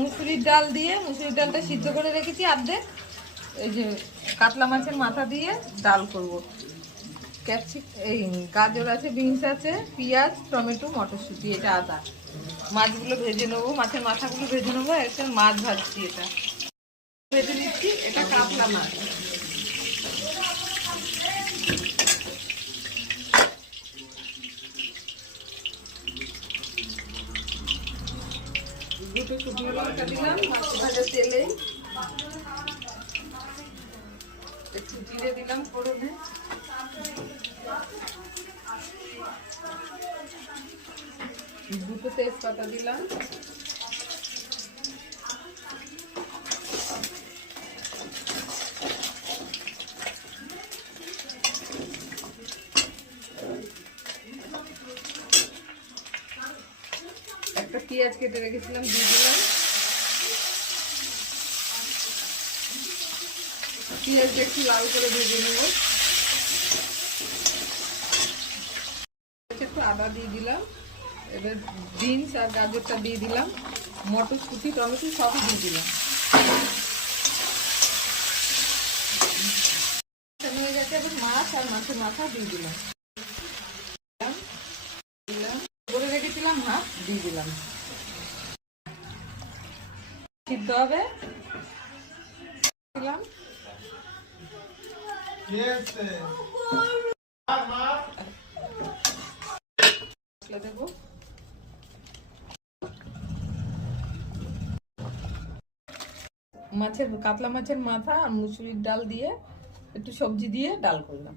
মুসুরির ডাল দিয়ে, মুসুরির ডালটা সিদ্ধ করে রেখেছি অর্ধেক। এই যে কাতলা মাছের মাথা দিয়ে ডাল করব। এই গাজর আছে, বিনস আছে, পেঁয়াজ, টমেটো, মটরশুঁটি, এটা আদা। মাছগুলো ভেজে নেবো, মাছের মাথাগুলো ভেজে নেবো। একটা মাছ ভাজছি, এটা ভেজে নিচ্ছি। এটা কাতলা মাছ। দুটো শুকনো লঙ্কা দিলাম মাছ ভাজা তেলে, একটু জিরে দিলাম ফোড়নে, দুটো তেজপাতা দিলাম, একটা পেঁয়াজ কেটে রেখেছিলাম দিয়ে দিলাম। পেঁয়াজটা একটু লাল করে ভেজে নেব। একটু আদা দিয়ে দিলাম। এবার বিনস আর গাজরটা দিয়ে দিলাম, মটরশুঁটি, টমেটো সবই দিয়ে দিলাম। হয়ে গেছে। এবার মাছ আর মাছের মাথা দিয়ে দিলাম, করে রেখেছিলাম হাফ দিয়ে দিলাম। সিদ্ধ হবে দিলাম। দেবো কাতলা মাছের মাথা আর মুসুরির ডাল দিয়ে একটু সবজি দিয়ে ডাল করলাম।